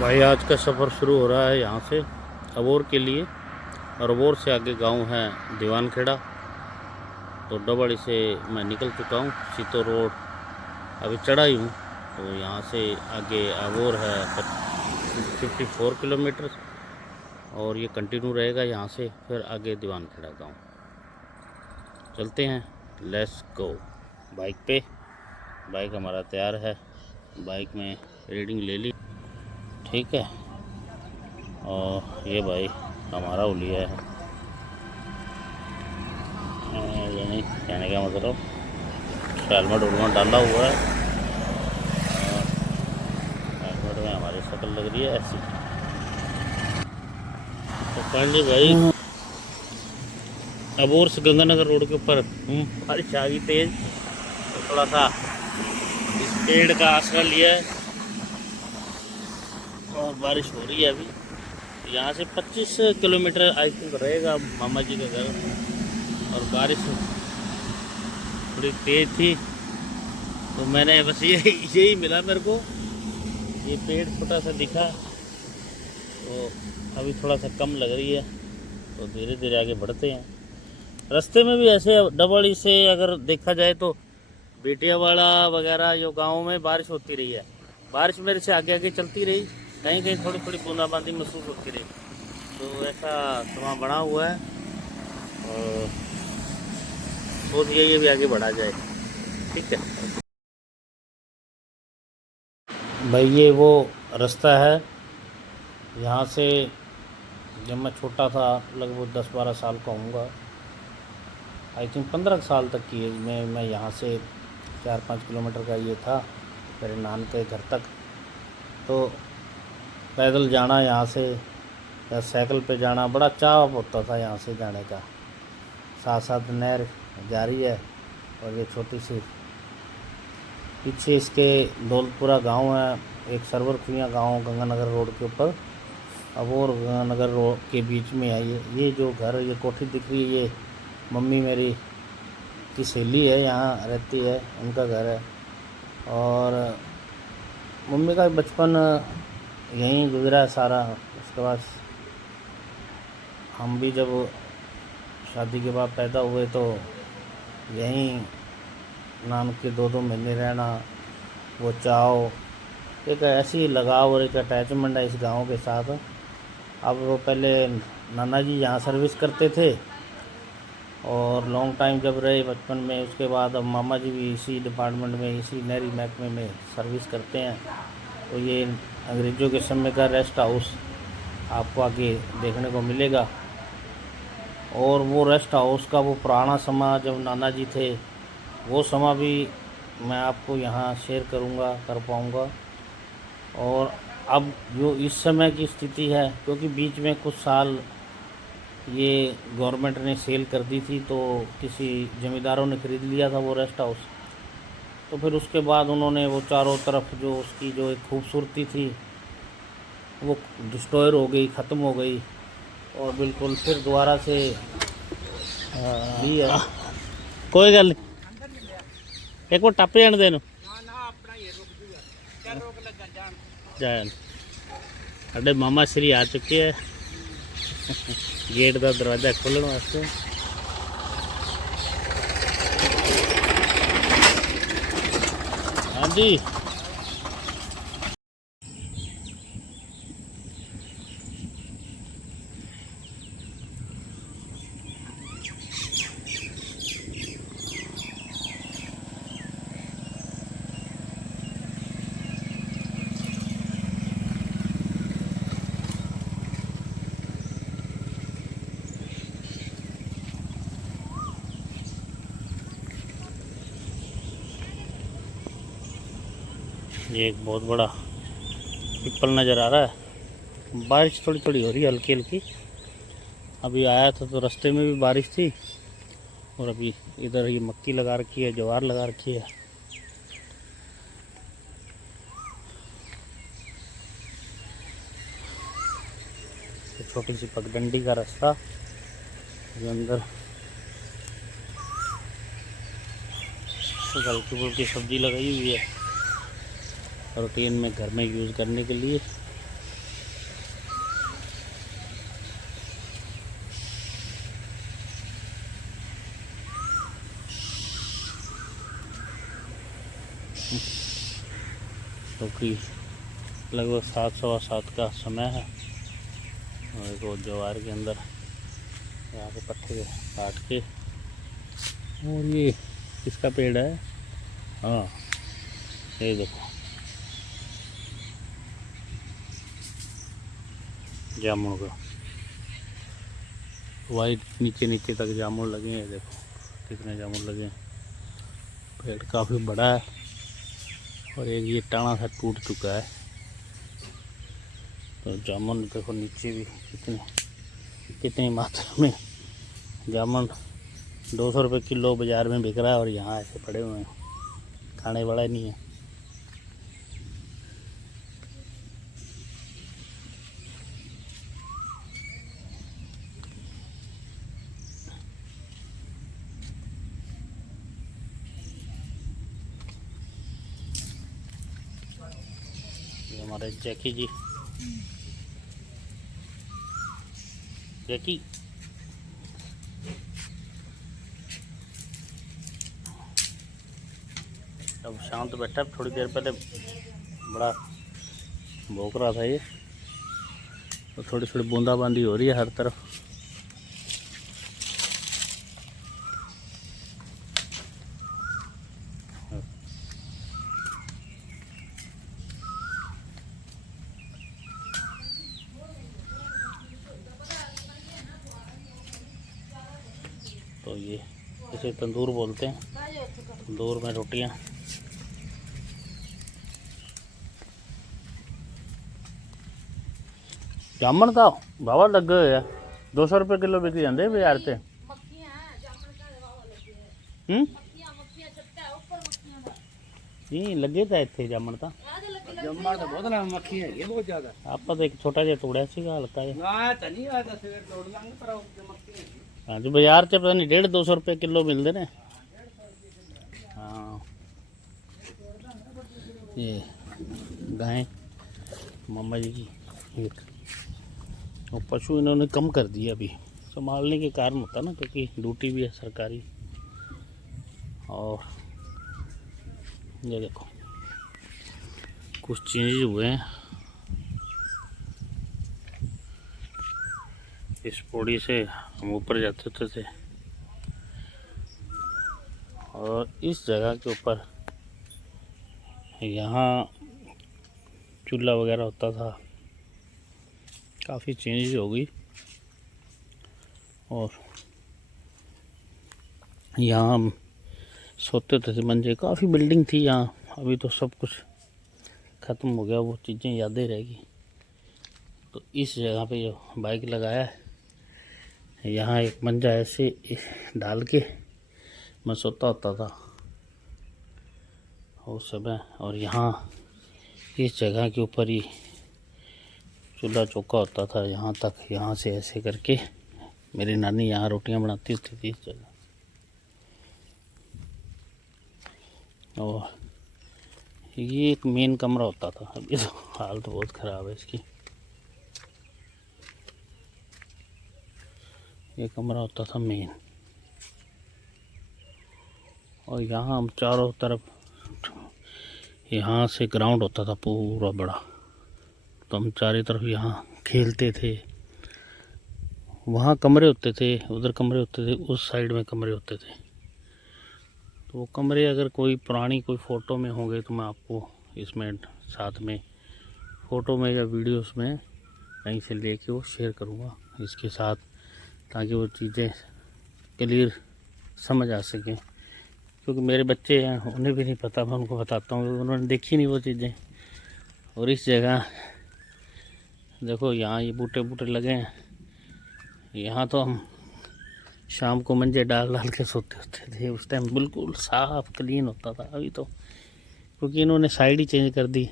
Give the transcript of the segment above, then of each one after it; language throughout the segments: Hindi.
भाई आज का सफ़र शुरू हो रहा है यहाँ से अबोर के लिए। और अबोर से आगे गांव है दीवानखेड़ा। तो डबड़ी से मैं निकल चुका हूँ, सीतो रोड अभी चढ़ा ही हूँ। तो यहाँ से आगे अबोर है 54 किलोमीटर और ये कंटिन्यू रहेगा यहाँ से फिर आगे दीवानखेड़ा गांव। चलते हैं, लेट्स गो। बाइक पे, बाइक हमारा तैयार है, बाइक में रीडिंग ले ली, ठीक है। और ये भाई हमारा उलिया है, यानी कहने का मतलब हेलमेट उलमेट डाला हुआ है। हेलमेट में हमारी शक्ल लग रही है ऐसी। तो फाइनली भाई अबोर से गंगानगर रोड के ऊपर बारिश आ गई तेज, तो थोड़ा सा इस पेड़ का आसरा लिया है और बारिश हो रही है अभी। यहाँ से 25 किलोमीटर आई थिंक रहेगा मामा जी का घर। और बारिश थोड़ी तेज थी तो मैंने बस यही मिला मेरे को, ये पेड़ छोटा सा दिखा। तो अभी थोड़ा सा कम लग रही है तो धीरे धीरे आगे बढ़ते हैं। रास्ते में भी ऐसे डबड़ी से अगर देखा जाए तो बेटियावाड़ा वगैरह जो गाँव में बारिश होती रही है, बारिश मेरे से आगे आगे चलती रही, कहीं कहीं थोड़ी थोड़ी बूंदाबांदी महसूस होती रही। तो ऐसा समा बना हुआ है और सोच यही भी आगे बढ़ा जाए, ठीक है भाई। ये वो रास्ता है यहाँ से, जब मैं छोटा था लगभग 10-12 साल का होऊंगा, आई थिंक 15 साल तक की एज में मैं यहाँ से 4-5 किलोमीटर का ये था मेरे नान के घर तक। तो पैदल जाना यहाँ से या साइकिल पे जाना बड़ा चाव होता था यहाँ से जाने का। साथ साथ नहर जा रही है और ये छोटी सी पीछे इसके दौलतपुरा गांव है, एक सरवर खुइयाँ गाँव गंगानगर रोड के ऊपर। अबोर गंगानगर रोड के बीच में है ये जो घर, ये कोठी दिख रही है, ये मम्मी मेरी की सहेली है, यहाँ रहती है, उनका घर है। और मम्मी का बचपन यहीं गुजरा सारा। उसके बाद हम भी जब शादी के बाद पैदा हुए तो यहीं नान के 2-2 महीने रहना, वो चाव, एक ऐसी लगाव और एक अटैचमेंट है इस गांव के साथ। अब वो पहले नाना जी यहाँ सर्विस करते थे और लॉन्ग टाइम जब रहे बचपन में, उसके बाद अब मामा जी भी इसी डिपार्टमेंट में, इसी नहरी महकमे में सर्विस करते हैं। तो ये अंग्रेज़ों के समय का रेस्ट हाउस आपको आगे देखने को मिलेगा। और वो रेस्ट हाउस का वो पुराना समा जब नाना जी थे, वो समा भी मैं आपको यहाँ शेयर कर पाऊँगा। और अब जो इस समय की स्थिति है, क्योंकि बीच में कुछ साल ये गवर्नमेंट ने सेल कर दी थी, तो किसी ज़मींदारों ने ख़रीद लिया था वो रेस्ट हाउस। तो फिर उसके बाद उन्होंने वो चारों तरफ जो उसकी जो एक खूबसूरती थी वो डिस्ट्रॉयर हो गई, ख़त्म हो गई और बिल्कुल फिर दोबारा से ली है। कोई गल नहीं, एक बार टप जान देन जान। साढ़े मामा श्री आ चुके हैं गेट का दरवाज़ा खोलने वास्ते। हाँ जी, ये एक बहुत बड़ा पिपल नज़र आ रहा है। बारिश थोड़ी थोड़ी हो रही है, हल्की हल्की। अभी आया था तो रास्ते में भी बारिश थी और अभी इधर ये मक्की लगा रखी है, ज्वार लगा रखी है। तो छोटी सी पगडंडी का रास्ता, जो अंदर हल्की फुल्की सब्जी लगाई हुई है रूटीन में घर में यूज़ करने के लिए। की लगभग 7 सवा 7 का समय है। और वो ज्वार के अंदर यहाँ से पत्ते काट के, और ये किसका पेड़ है? हाँ ये देखो जामुन का वाइट, नीचे नीचे तक जामुन लगे हैं। देखो कितने जामुन लगे हैं। पेड़ काफ़ी बड़ा है और एक ये टाना सा टूट चुका है। तो जामुन देखो नीचे भी कितनी मात्रा में जामुन 200 रुपये किलो बाज़ार में बिक रहा है, और यहाँ ऐसे पड़े हुए हैं, खाने वाला ही नहीं है। ये हमारे जैकी जी, जैकी अब शांत बैठा। थोड़ी देर पहले बड़ा भौंक रहा था ये, तो थोड़ी थोड़ी बूंदाबांदी हो रही है हर तरफ। तो ये इसे तंदूर बोलते हैं। तंदूर में रोटियां। जामुन का भाव लग गए है, 200 रुपये किलो बिक जाते बाजार से। नहीं लगे था इतने जामुन का। जम्मा तो बहुत ना मक्खी है बहुत ज्यादा। आप तो एक छोटा जिहा तोड़ा सीगा हल्का जिहा। ना तनी आ दस वेर तोड़ लांगे पर मक्खी है। हाँ जो बाजार से पता नहीं 150-200 रुपये किलो मिलते ने। हाँ ये गाय मामा जी की एक, और पशु इन्होंने कम कर दिया अभी, संभालने के कारण होता ना, क्योंकि ड्यूटी भी है सरकारी। और ये देखो कुछ चेंज हुए हैं। इस पौड़ी से हम ऊपर जाते थे और इस जगह के ऊपर यहाँ चूल्हा वगैरह होता था। काफ़ी चेंज हो गई। और यहाँ हम सोते थे मंजे, काफ़ी बिल्डिंग थी यहाँ। अभी तो सब कुछ ख़त्म हो गया, वो चीज़ें यादें रहेगी। तो इस जगह पे जो बाइक लगाया है, यहाँ एक मंजा ऐसे डाल के मैं सोता होता था उस समय। और यहाँ इस जगह के ऊपर ही चूल्हा चौका होता था यहाँ तक। यहाँ से ऐसे करके मेरी नानी यहाँ रोटियां बनाती होती थी इस जगह। और ये एक मेन कमरा होता था। अभी तो हालत बहुत ख़राब है इसकी। ये कमरा होता था मेन, और यहाँ हम चारों तरफ, यहाँ से ग्राउंड होता था पूरा बड़ा, तो हम चारों तरफ यहाँ खेलते थे। वहाँ कमरे होते थे, उधर कमरे होते थे, उस साइड में कमरे होते थे। तो वो कमरे अगर कोई पुरानी कोई फ़ोटो में होंगे तो मैं आपको इसमें साथ में फ़ोटो में या वीडियोस में कहीं से लेके वो शेयर करूँगा इसके साथ, ताकि वो चीज़ें क्लियर समझ आ सकें। क्योंकि मेरे बच्चे हैं, उन्हें भी नहीं पता, मैं उनको बताता हूँ, उन्होंने देखी नहीं वो चीज़ें। और इस जगह देखो यहाँ ये बूटे बूटे लगे हैं। यहाँ तो हम शाम को मंजे डाल डाल के सोते होते थे। उस टाइम बिल्कुल साफ क्लीन होता था। अभी तो क्योंकि इन्होंने साइड ही चेंज कर दी,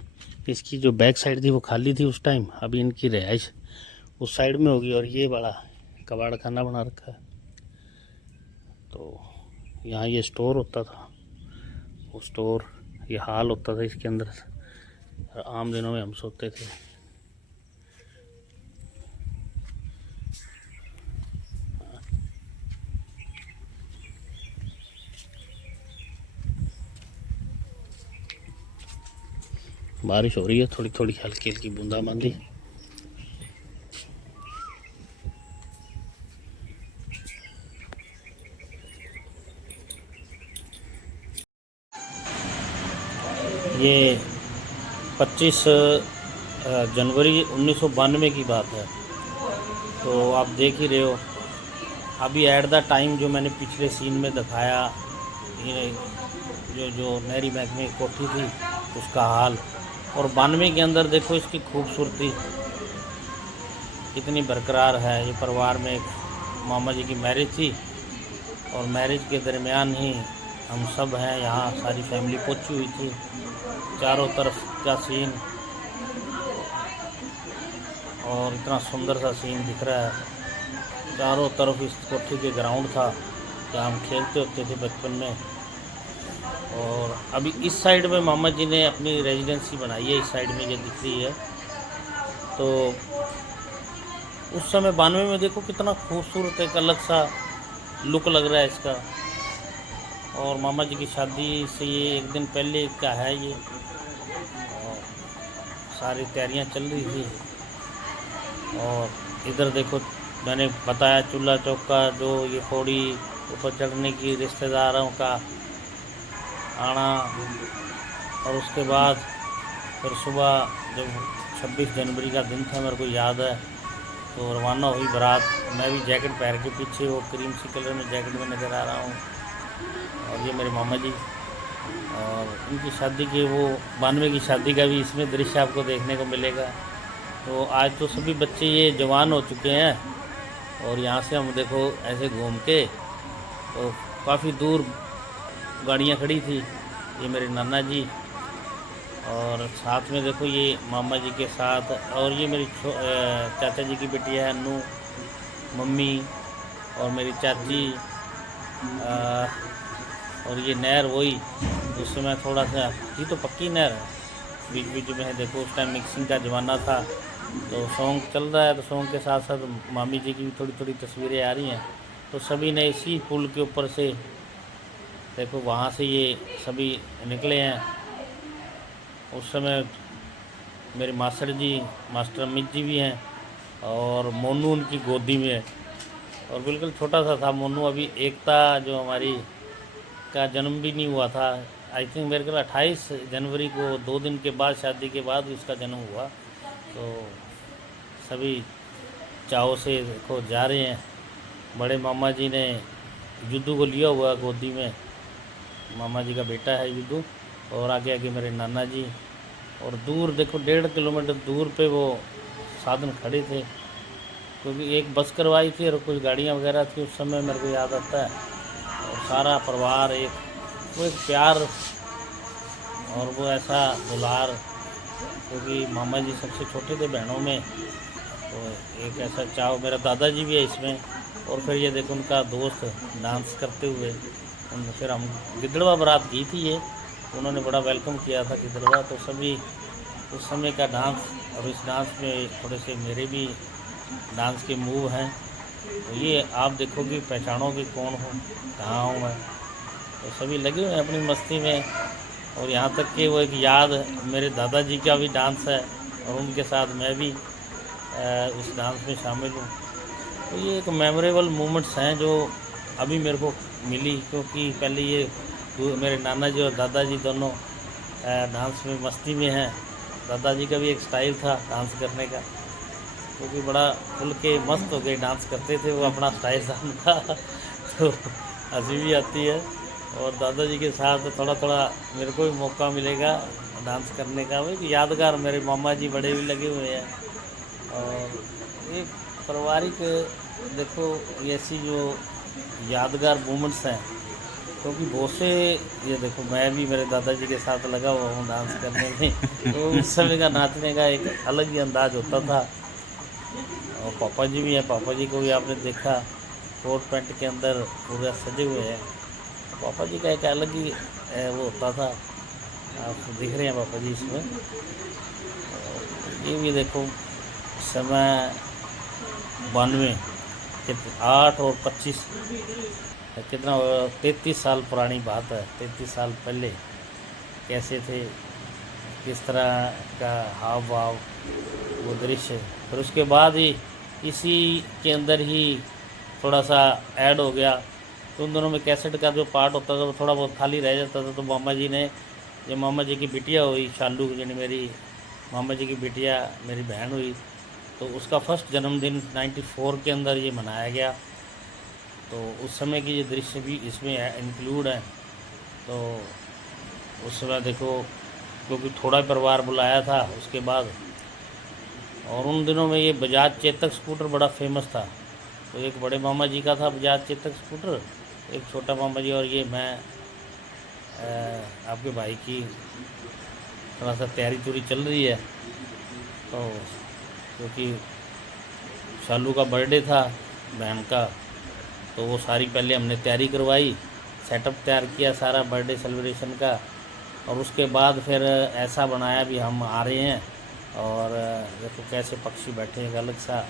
इसकी जो बैक साइड थी वो खाली थी उस टाइम, अभी इनकी रिहाइश उस साइड में होगी। और ये बड़ा कबाड़ खाना बना रखा है। तो यहाँ ये स्टोर होता था, वो स्टोर ये हाल होता था इसके अंदर। आम दिनों में हम सोते थे। बारिश हो रही है, थोड़ी थोड़ी हल्की हल्की बूंदाबांदी। ये 25 जनवरी 1992 की बात है। तो आप देख ही रहे हो अभी एट द टाइम जो मैंने पिछले सीन में दिखाया, ये जो नहरी बैंक में कोठी थी उसका हाल, और 92 के अंदर देखो इसकी खूबसूरती कितनी बरकरार है। ये परिवार में एक मामा जी की मैरिज थी और मैरिज के दरमियान ही हम सब हैं यहाँ, सारी फैमिली पहुँची हुई थी। चारों तरफ का सीन और इतना सुंदर सा सीन दिख रहा है। चारों तरफ इस कोठी के ग्राउंड था जहाँ हम खेलते होते थे बचपन में। और अभी इस साइड में मामा जी ने अपनी रेजिडेंसी बनाई है, इस साइड में ये दिख रही है। तो उस समय 92 में देखो कितना खूबसूरत एक अलग सा लुक लग रहा है इसका। और मामा जी की शादी से ये एक दिन पहले का है ये, और सारी तैयारियां चल रही थी। और इधर देखो मैंने बताया चूल्हा चौका, जो ये पौड़ी ऊपर चढ़ने की, रिश्तेदारों का आना। और उसके बाद फिर सुबह जब 26 जनवरी का दिन था, मेरे को याद है, तो रवाना हुई बारात। मैं भी जैकेट पहन के पीछे वो क्रीम सी कलर में जैकेट में नज़र आ रहा हूँ। और ये मेरे मामा जी और उनकी शादी के, वो 92 की शादी का भी इसमें दृश्य आपको देखने को मिलेगा। तो आज तो सभी बच्चे ये जवान हो चुके हैं। और यहाँ से हम देखो ऐसे घूम के, तो काफ़ी दूर गाड़ियाँ खड़ी थी। ये मेरे नाना जी और साथ में देखो ये मामा जी के साथ, और ये मेरी चाचा जी की बेटियाँ है अनु, मम्मी और मेरी चाची। और ये नहर वही उस समय थोड़ा सा थी तो पक्की नहर है, बीच बीच में देखो उस टाइम मिक्सिंग का ज़माना था। तो सॉन्ग चल रहा है, तो सॉन्ग के साथ साथ मामी जी की भी थोड़ी थोड़ी तस्वीरें आ रही हैं। तो सभी ने इसी पुल के ऊपर से देखो, वहाँ से ये सभी निकले हैं। उस समय मेरे मास्टर जी, मास्टर अमित जी भी हैं, और मोनू उनकी गोदी में है। और बिल्कुल छोटा सा था मोनू। अभी एकता जो हमारी का जन्म भी नहीं हुआ था, आई थिंक मेरे ख्याल 28 जनवरी को, 2 दिन के बाद, शादी के बाद उसका जन्म हुआ। तो सभी चाव से देखो जा रहे हैं। बड़े मामा जी ने युद्धू को लिया हुआ गोदी में, मामा जी का बेटा है युद्धू। और आगे आगे मेरे नाना जी। और दूर देखो 1.5 किलोमीटर दूर पे वो साधन खड़े थे, क्योंकि एक बस करवाई थी और कुछ गाड़ियाँ वगैरह थी उस समय, मेरे को याद आता है। और सारा परिवार वो एक प्यार और वो ऐसा दुलार, क्योंकि मामा जी सबसे छोटे थे बहनों में। तो एक ऐसा चाव, मेरा दादाजी भी है इसमें। और फिर ये देखो उनका दोस्त डांस करते हुए, फिर हम गिद्धड़वा बारात की थी ये, उन्होंने बड़ा वेलकम किया था गिद्धड़वा। तो सभी उस समय का डांस, और इस डांस में थोड़े से मेरे भी डांस के मूव हैं। तो ये आप देखोगे, पहचानोगे कौन हो, कहाँ हूँ मैं। तो सभी लगे हुए हैं अपनी मस्ती में। और यहाँ तक कि वो एक याद, मेरे दादाजी का भी डांस है और उनके साथ मैं भी उस डांस में शामिल हूँ। तो ये एक मेमोरेबल मोमेंट्स हैं जो अभी मेरे को मिली, क्योंकि पहले ये मेरे नाना जी और दादाजी दोनों डांस में मस्ती में हैं। दादाजी का भी एक स्टाइल था डांस करने का, क्योंकि बड़ा खुल के मस्त हो गए डांस करते थे, वो अपना स्टाइल था उनका। तो हंसी भी आती है। और दादाजी के साथ थोड़ा थोड़ा मेरे को भी मौका मिलेगा डांस करने का। वो यादगार, मेरे मामा जी बड़े भी लगे हुए हैं। और ये पारिवारिक देखो ऐसी जो यादगार मोमेंट्स हैं, क्योंकि बहुत से, ये देखो मैं भी मेरे दादाजी के साथ लगा हुआ हूँ डांस करने में। तो उस समय का नाचने का एक अलग ही अंदाज होता था। और पापा जी भी हैं, पापा जी को भी आपने देखा कोट पैंट के अंदर पूरा सजे हुए हैं। पापा जी का एक अलग ही वो होता था, आप दिख रहे हैं पापा जी इसमें। ये भी देखो समय 92, 8 और 25 कितना 33 साल पुरानी बात है। 33 साल पहले कैसे थे, किस तरह का हाव भाव वो दृश्य। फिर उसके बाद ही इसी के अंदर ही थोड़ा सा ऐड हो गया, तो उन दोनों में कैसेट का जो पार्ट होता था वो थोड़ा बहुत खाली रह जाता था। तो मामा जी ने, ये मामा जी की बिटिया हुई शालू, यानी मेरी मामा जी की बिटिया मेरी बहन हुई, तो उसका फर्स्ट जन्मदिन 94 के अंदर ये मनाया गया। तो उस समय की ये दृश्य भी इसमें इंक्लूड है। तो उस समय देखो, क्योंकि थोड़ा परिवार बुलाया था उसके बाद, और उन दिनों में ये बजाज चेतक स्कूटर बड़ा फेमस था। तो एक बड़े मामा जी का था बजाज चेतक स्कूटर, एक छोटा मामा जी, और ये मैं आपके भाई की थोड़ा सा तैयारी तुरी चल रही है। तो क्योंकि शालू का बर्थडे था बहन का, तो वो सारी पहले हमने तैयारी करवाई, सेटअप तैयार किया सारा बर्थडे सेलिब्रेशन का, और उसके बाद फिर ऐसा बनाया भी हम आ रहे हैं। और देखो कैसे पक्षी बैठे हैं, अलग सा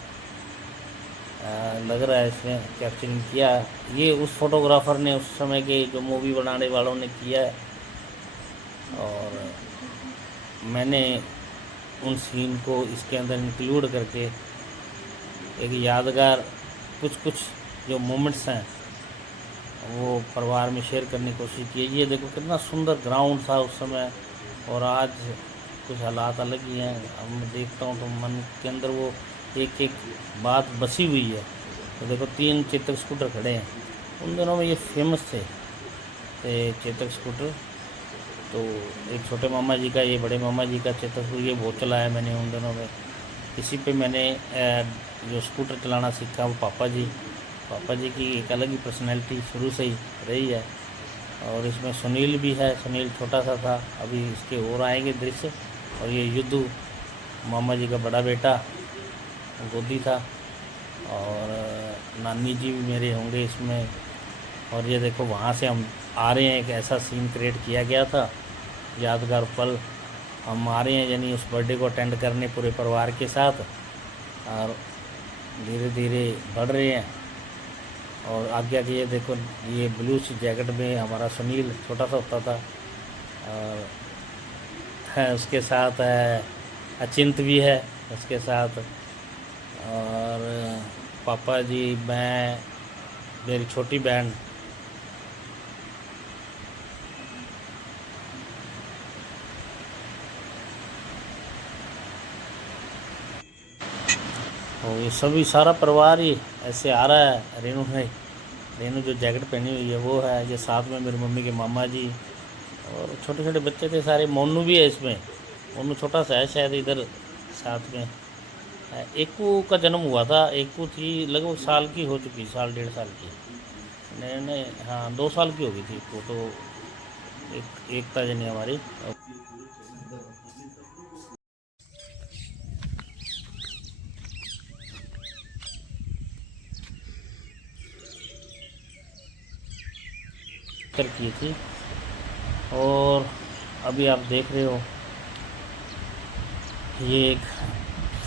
लग रहा है, इसमें कैप्चरिंग किया। ये उस फोटोग्राफ़र ने, उस समय के जो मूवी बनाने वालों ने किया है, और मैंने उन सीन को इसके अंदर इंक्लूड करके एक यादगार कुछ जो मोमेंट्स हैं वो परिवार में शेयर करने की कोशिश की। ये देखो कितना सुंदर ग्राउंड था उस समय, और आज कुछ हालात अलग ही हैं। अब मैं देखता हूँ तो मन के अंदर वो एक एक बात बसी हुई है। तो देखो 3 चेतक स्कूटर खड़े हैं, उन दिनों में ये फेमस थे चेतक स्कूटर। तो एक छोटे मामा जी का, ये बड़े मामा जी का चेतक स्कूटर, ये बहुत चलाया मैंने उन दिनों में। इसी पे मैंने जो स्कूटर चलाना सीखा वो पापा जी की एक अलग ही पर्सनैलिटी शुरू से ही रही है। और इसमें सुनील भी है, सुनील छोटा सा था, अभी इसके और आएंगे दृश्य। और ये युद्धू मामा जी का बड़ा बेटा गोदी था, और नानी जी भी मेरे होंगे इसमें। और ये देखो वहाँ से हम आ रहे हैं, एक ऐसा सीन क्रिएट किया गया था, यादगार पल। हम आ रहे हैं यानी उस बर्थडे को अटेंड करने पूरे परिवार के साथ, और धीरे धीरे बढ़ रहे हैं। और आगे आगे ये देखो, ये ब्लू सी जैकेट में हमारा सुनील छोटा सा होता था, और है उसके साथ है अचिंत भी है उसके साथ, और पापा जी, मैं, मेरी छोटी बहन। और ये सभी सारा परिवार ही ऐसे आ रहा है। रेनू जो जैकेट पहनी हुई है वो है, ये साथ में मेरी मम्मी के मामा जी, और छोटे छोटे बच्चे थे सारे। मोनू भी है इसमें, मोनू छोटा सा है शायद इधर साथ में। एकू का जन्म हुआ था, एकू थी लगभग साल की हो चुकी, साल 1.5 साल की, नहीं नहीं हाँ 2 साल की हो गई थी एकू। तो एकता जनी हमारी की थी। और अभी आप देख रहे हो ये एक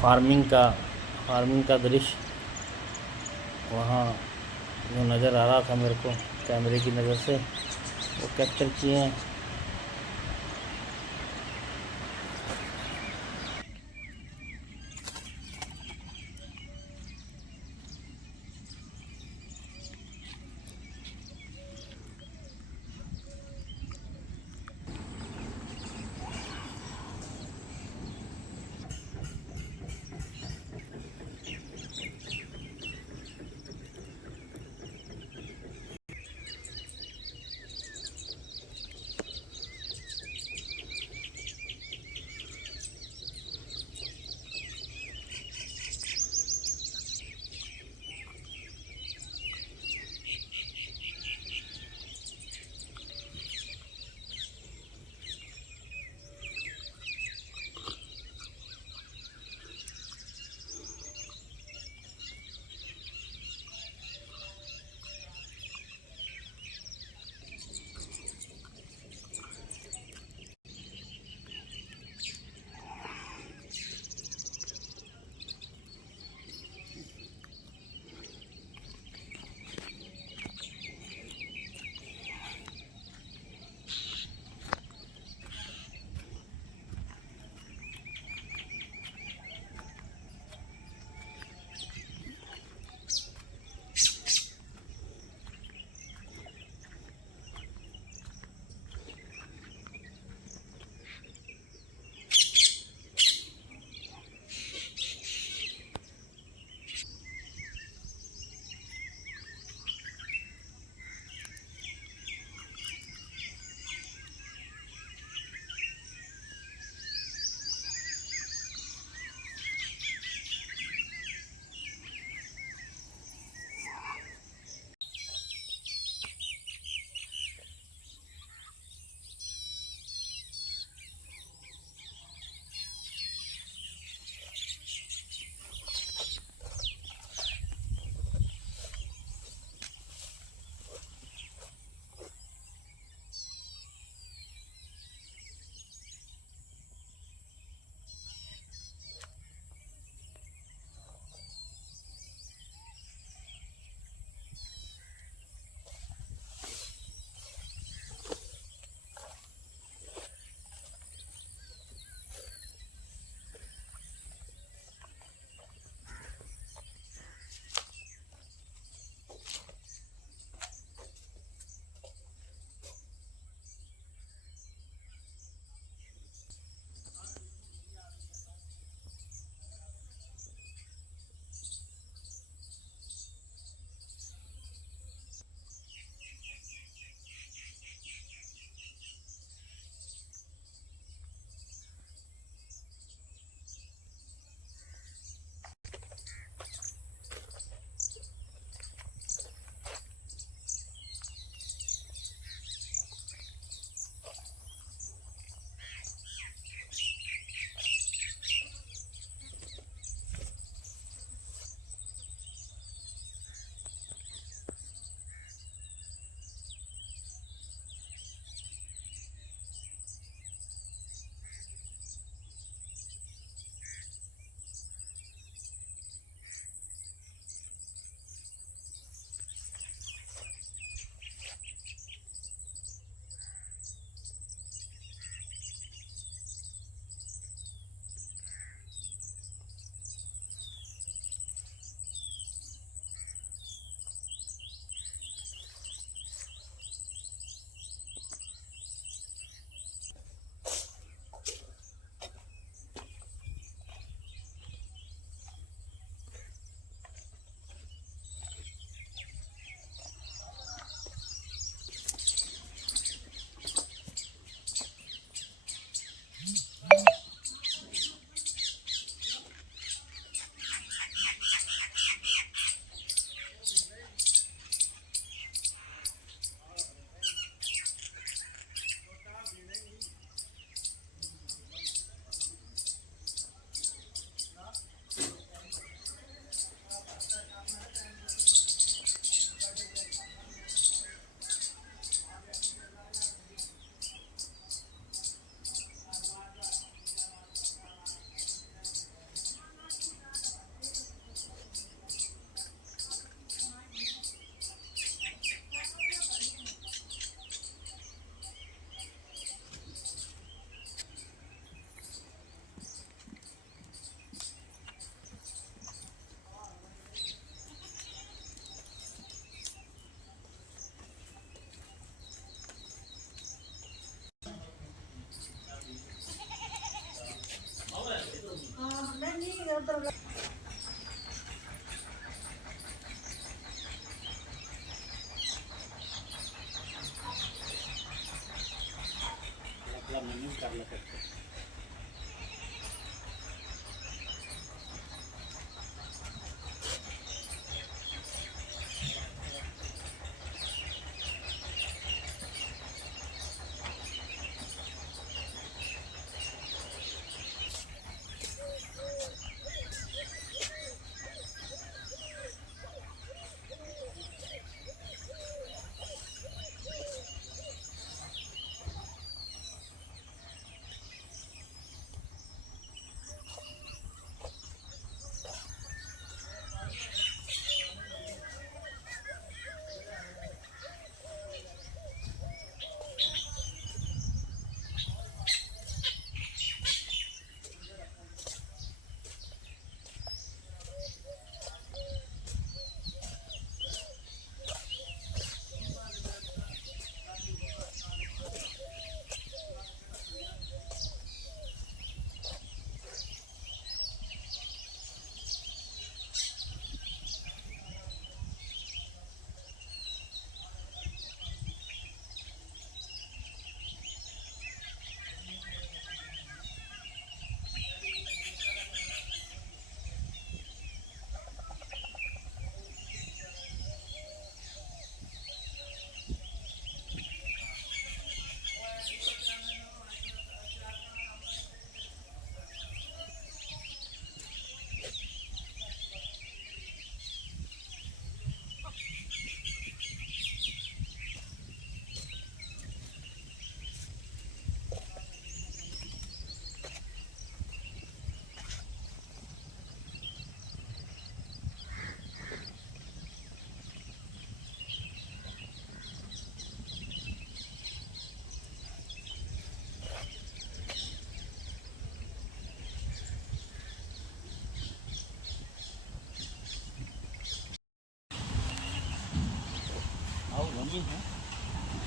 फार्मिंग का दृश्य वहाँ जो नज़र आ रहा था मेरे को कैमरे की नज़र से, वो कैप्चर किए हैं।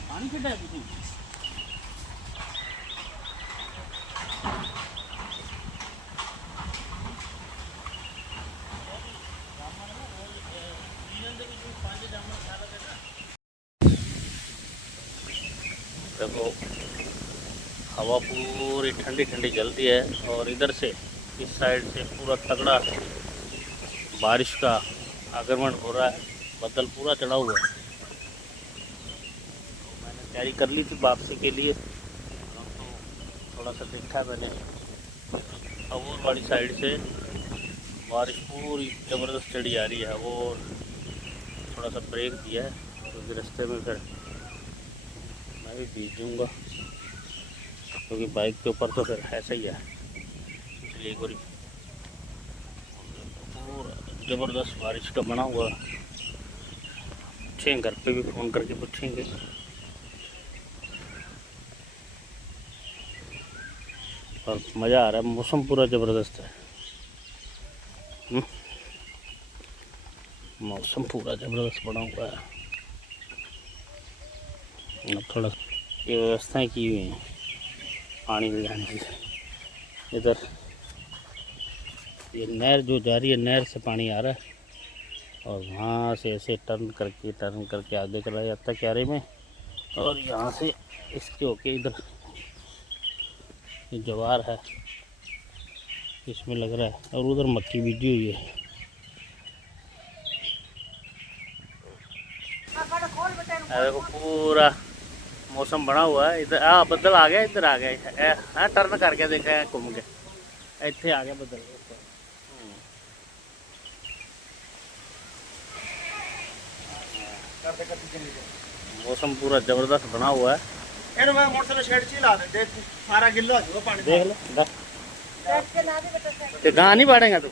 पानी कितना है कुछ देखो हवा पूरी ठंडी ठंडी चलती है और इधर से इस साइड से पूरा तगड़ा बारिश का आगमन हो रहा है। बादल पूरा चढ़ा हुआ है। मैंने तैयारी कर ली थी वापसी के लिए, तो थोड़ा सा देखा मैंने अबोर वाली साइड से बारिश पूरी ज़बरदस्त चढ़ी आ रही है और थोड़ा सा ब्रेक दिया है क्योंकि रास्ते में फिर मैं भी भीजूँगा क्योंकि बाइक के ऊपर तो फिर ऐसा ही है, इसलिए पूरी पूरा ज़बरदस्त बारिश का बना हुआ। पूछेंगे घर पे भी फ़ोन करके पूछेंगे। और मज़ा आ रहा है, मौसम पूरा ज़बरदस्त है। मौसम पूरा ज़बरदस्त बना हुआ है। अब थोड़ा ये व्यवस्थाएं की हुई हैं पानी ले जाने की। इधर ये नहर जो जा रही है, नहर से पानी आ रहा है और वहाँ से ऐसे टर्न करके आगे चला जाता है क्यारे में और यहाँ से इसके होके इधर ये जवार है इसमें लग रहा है और उधर मक्की बीजी हुई है। देखो पूरा मौसम बना हुआ है। इधर बदल आ गया, इधर आ गया। हाँ टर्न करके देखा घूम के इतने आ गया बदल। मौसम पूरा जबरदस्त बना हुआ है। मैं मोटरसाइकिल शेड चला दे, देख सारा गिल्ला हो पानी। देख ले गाँ नहीं बढ़ेगा तू।